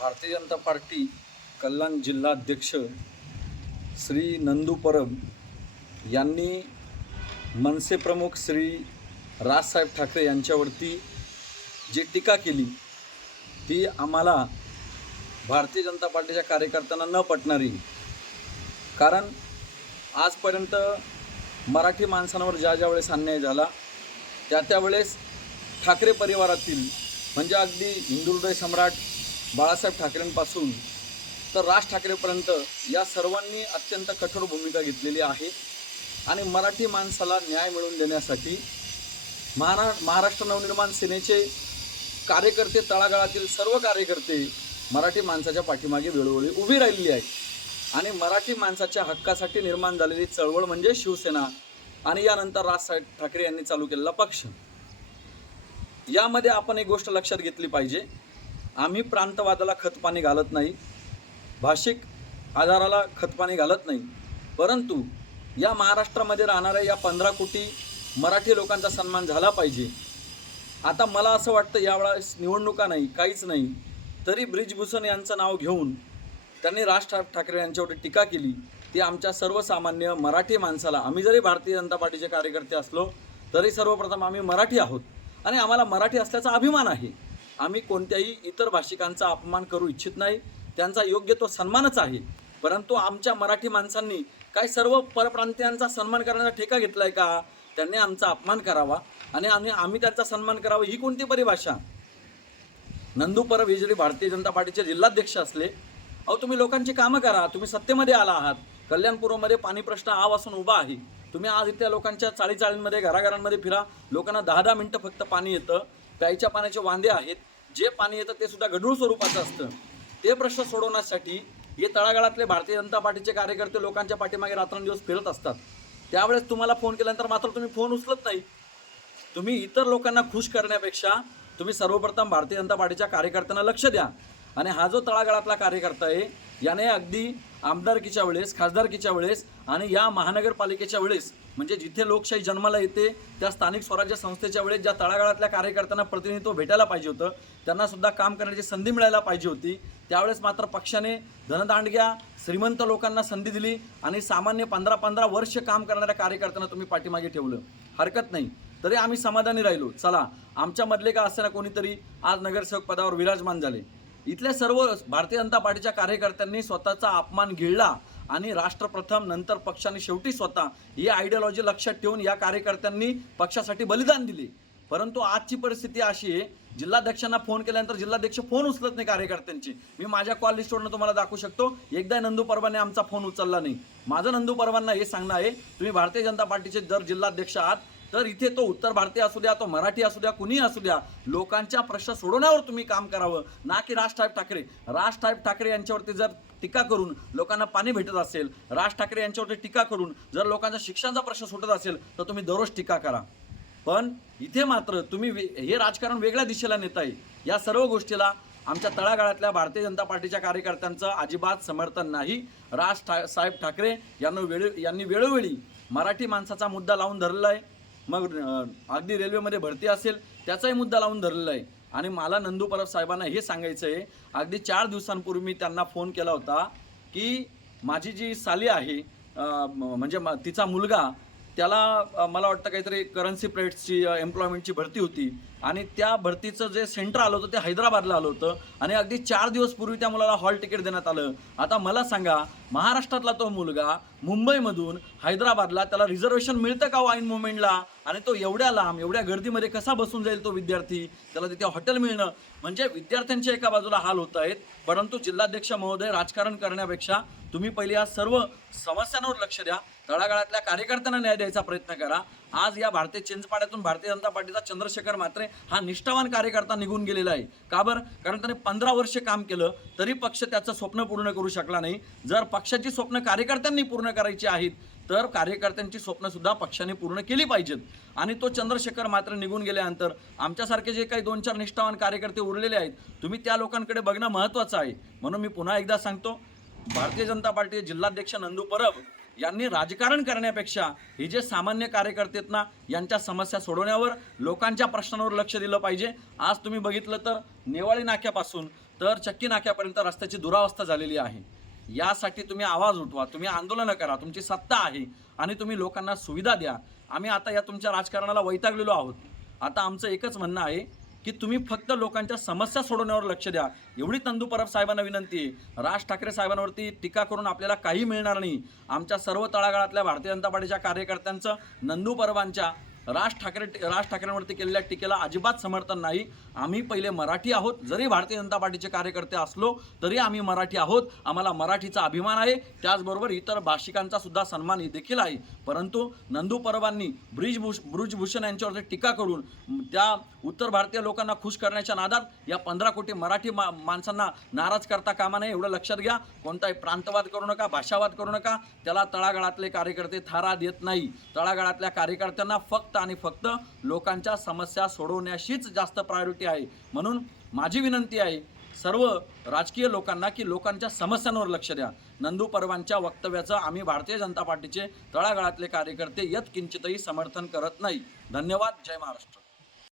Bharatiya Janata party कल्याण जिल्हाध्यक्ष श्री नंदू परब यांनी मनसे प्रमुख श्री राजसाहेब ठाकरे यांच्यावरती जी टीका केली ती आम्हाला भारतीय जनता पार्टीच्या कार्यकर्त्यांना न पटणारी। कारण आजपर्यंत मराठी माणसांवर ज्या वेळेस अन्याय झाला त्यावेळेस ठाकरे परिवारातील म्हणजे अगदी हिंदू हृदय सम्राट बाळासाहेब ठाकरेंपासून तर राज ठाकरेपर्यंत या सर्वांनी अत्यंत कठोर भूमिका घेतलेली आहे आणि मराठी माणसाला न्याय मिळवून देण्यासाठी महाराष्ट्र नवनिर्माण सेनेचे कार्यकर्ते, तळागाळातील सर्व कार्यकर्ते मराठी माणसाच्या पाठीमागे वेळोवेळी उभी राहिलेली आहेत आणि मराठी माणसाच्या हक्कासाठी निर्माण झालेली चळवळ म्हणजे शिवसेना आणि यानंतर राजसाहेब ठाकरे यांनी चालू केलेला पक्ष। यामध्ये आपण एक गोष्ट लक्षात घेतली पाहिजे, आम्ही प्रांतवादाला खतपाणी घालत नाही, भाषिक आधाराला खतपाणी घालत नाही, परंतु या महाराष्ट्रामध्ये राहणाऱ्या या 15 कोटी मराठी लोकांचा सन्मान झाला पाहिजे। आता मला असं वाटतं यावेळेस निवडणुका नाही, काहीच नाही, तरी ब्रिजभूषण यांचं नाव घेऊन त्यांनी राज ठाकरे यांच्यावर टीका केली ती आमच्या सर्वसामान्य मराठी माणसाला, आम्ही जरी भारतीय जनता पार्टीचे कार्यकर्ते असलो तरी सर्वप्रथम आम्ही मराठी आहोत आणि आम्हाला मराठी असल्याचा अभिमान आहे। आम्ही कोणत्याही इतर भाषिकांचा अपमान करू इच्छित नाही, त्यांचा योग्य तो सन्मानच आहे, परंतु आमच्या मराठी माणसांनी काय सर्व परप्रांतीयांचा सन्मान करण्याचा ठेका घेतला आहे का? त्यांनी आमचा अपमान करावा आणि आम्ही त्यांचा सन्मान करावा, ही कोणती परिभाषा? नंदू परब हे जरी भारतीय जनता पार्टीचे जिल्हाध्यक्ष असले, अहो तुम्ही लोकांची कामं करा, तुम्ही सत्तेमध्ये आला आहात, कल्याणपूरमध्ये पाणी प्रश्न आवासून उभा आहे, तुम्ही आज इथल्या लोकांच्या चाळीमध्ये घराघरांमध्ये फिरा, लोकांना 10-10 मिनटं फक्त पाणी येतं, प्यायच्या पाण्याचे वांदे आहेत, जे पाणी येतं ते सुद्धा गढूळ स्वरूपाचं असतं, ते प्रश्न सोडवण्यासाठी हे तळागाळातले भारतीय जनता पार्टीचे कार्यकर्ते लोकांच्या पाठीमागे रात्रंदिवस फिरत असतात। त्यावेळेस तुम्हाला फोन केल्यानंतर मात्र तुम्ही फोन उचलत नाही। तुम्ही इतर लोकांना खुश करण्यापेक्षा तुम्ही सर्वप्रथम भारतीय जनता पार्टीच्या कार्यकर्त्यांना लक्ष द्या आणि हा जो तळागाळातला कार्यकर्ता आहे याने अगदी आमदारकीच्या वेळेस, खासदारकीच्या वेळेस आणि या महानगरपालिकेच्या वेळेस म्हणजे जिथे लोकशाही जन्माला येते त्या स्थानिक स्वराज्य संस्थेच्या वेळेस ज्या तळागाळातल्या कार्यकर्त्यांना प्रतिनिधित्व भेटायला पाहिजे होतं, त्यांना सुद्धा काम करण्याची संधी मिळायला पाहिजे होती, त्यावेळेस मात्र पक्षाने धनदांडग्या श्रीमंत लोकांना संधी दिली आणि सामान्य 15-15 वर्ष काम करणाऱ्या कार्यकर्त्यांना तुम्ही पाठीमागे ठेवलं। हरकत नाही, तरी आम्ही समाधानी राहिलो, चला आमच्यामधले का असेना कोणीतरी आज नगरसेवक पदावर विराजमान झाले। इथल्या सर्व भारतीय जनता पार्टीच्या कार्यकर्त्यांनी स्वतःचा अपमान गिळला आणि राष्ट्रप्रथम नंतर पक्षाने शेवटी स्वतः ही आयडियोलॉजी लक्षात ठेवून या कार्यकर्त्यांनी पक्षासाठी बलिदान दिले। परंतु आजची परिस्थिती अशी आहे, जिल्हाध्यक्षांना फोन केल्यानंतर जिल्हाध्यक्ष फोन उचलत नाही कार्यकर्त्यांची। मी माझ्या कॉल लिस्टवरून तुम्हाला दाखवू शकतो, एकदा नंदू परबांनी आमचा फोन उचलला नाही। माझं नंदू परबांना हे सांगणं आहे, तुम्ही भारतीय जनता पार्टीचे जर जिल्हाध्यक्ष आहात तर इथे तो उत्तर भारतीय असू द्या, तो मराठी असू द्या, कुणी असू द्या, लोकांच्या प्रश्न सोडवण्यावर तुम्ही काम करावं, ना की राज ठाकरे यांच्यावरती जर टीका करून लोकांना पाणी भेटत असेल, राज ठाकरे यांच्यावरती टीका करून जर लोकांचा शिक्षणाचा प्रश्न सुटत असेल तर तुम्ही दररोज टीका करा, पण इथे मात्र तुम्ही हे राजकारण वेगळ्या दिशेला नेताय। या सर्व गोष्टीला आमच्या तळागाळातल्या भारतीय जनता पार्टीच्या कार्यकर्त्यांचं अजिबात समर्थन नाही। साहेब ठाकरे यांनी वेळोवेळी मराठी माणसाचा मुद्दा लावून धरलेला आहे, मग अगदी रेल्वेमध्ये भरती असेल त्याचाही मुद्दा लावून धरलेला आहे आणि मला नंदू परब साहेबांना हे सांगायचं आहे, अगदी 4 दिवसांपूर्वी मी त्यांना फोन केला होता की माझी जी साली आहे म्हणजे तिचा मुलगा, त्याला मला वाटतं काहीतरी करन्सी प्लेट्सची एम्प्लॉयमेंटची भरती होती आणि त्या भरतीचं जे सेंटर आलं होतं ते हैदराबादला आलं होतं आणि अगदी 4 दिवस पूर्वी त्या मुलाला हॉल तिकीट देण्यात आलं। आता मला सांगा, महाराष्ट्रातला तो मुलगा मुंबईमधून हैदराबादला त्याला रिझर्वेशन मिळतं का वाईन मुवमेंटला? आणि तो एवढ्या लांब एवढ्या गर्दीमध्ये कसा बसून जाईल तो विद्यार्थी? त्याला तिथे हॉटेल मिळणं म्हणजे विद्यार्थ्यांच्या एका बाजूला हाल होत आहेत। परंतु जिल्हाध्यक्ष महोदय, राजकारण करण्यापेक्षा तुम्ही पहिले या सर्व समस्यांवर लक्ष द्या, तळागाळातल्या कार्यकर्त्यांना न्याय द्यायचा प्रयत्न करा। आज या चिंचपाड्यातून भारतीय जनता पार्टीचा चंद्रशेखर म्हात्रे हा निष्ठावान कार्यकर्ता निघून गेलेला आहे। का बरं? कारण त्याने 15 वर्ष काम केलं तरी पक्ष त्याचं स्वप्न पूर्ण करू शकला नाही। जर पक्षाची स्वप्न कार्यकर्त्यांनी पूर्ण करायची आहेत तर कार्यकर्त्यांची स्वप्न सुद्धा पक्षाने पूर्ण केली पाहिजेत आणि तो चंद्रशेखर मात्र निघून गेल्यानंतर आमच्यासारखे जे काही 2-4 निष्ठावान कार्यकर्ते उरलेले आहेत, तुम्ही त्या लोकांकडे बघणं महत्त्वाचं आहे। म्हणून मी पुन्हा एकदा सांगतो, भारतीय जनता पार्टीचे जिल्हाध्यक्ष नंदू परब यांनी राजकारण करण्यापेक्षा हे जे सामान्य कार्यकर्ते आहेत ना, यांच्या समस्या सोडवण्यावर, लोकांच्या प्रश्नांवर लक्ष दिलं पाहिजे। आज तुम्ही बघितलं तर नेवाळी नाक्यापासून तर चक्की नाक्यापर्यंत रस्त्याची दुरावस्था झालेली आहे. यासाठी तुम्ही आवाज उठवा, तुम्ही आंदोलनं करा, तुमची सत्ता आहे आणि तुम्ही लोकांना सुविधा द्या. आम्ही आता या तुमच्या राजकारणाला वैतागलेलो आहोत. आता आमचं एकच म्हणणं आहे की तुम्ही फक्त लोकांच्या समस्या सोडवण्यावर लक्ष द्या. एवढी नंदू परब साहेबांना विनंती आहे. राज ठाकरे साहेबांवरती टीका करून आपल्याला काही मिळणार नाही. आमच्या सर्व तळागाळातल्या भारतीय जनता पार्टीच्या कार्यकर्त्यांचं नंदू परबांच्या राज ठाकरेंवरती केलेल्या टीकेला अजिबात समर्थन नाही. आम्ही पहिले मराठी आहोत. जरी भारतीय जनता पार्टीचे कार्यकर्ते असलो तरी आम्ही मराठी आहोत. आम्हाला मराठीचा अभिमान आहे. त्याचबरोबर इतर भाषिकांचा सुद्धा सन्मान देखील आहे. परंतु नंदू परबांनी ब्रिजभूषण यांच्यावरती टीका करून त्या उत्तर भारतीय लोकांना खुश करण्याच्या नादात या 15 कोटी मराठी माणसांना नाराज करता कामा नये. एवढं लक्षात घ्या. कोणताही प्रांतवाद करू नका, भाषावाद करू नका. त्याला तळागाळातले कार्यकर्ते थारा देत नाही. तळागाळातल्या कार्यकर्त्यांना फक्त आणि फक्त लोकांच्या समस्या सोडवण्याशीच जास्त प्रायोरिटी आहे. म्हणून माझी विनंती आहे सर्व राजकीय लोकांना की लोकांच्या समस्यांवर लक्ष द्या. नंदू परबांच्या वक्तव्याचं आम्ही भारतीय जनता पार्टीचे तळागाळातले कार्यकर्ते यत्किंचितही समर्थन करत नाही. धन्यवाद. जय महाराष्ट्र.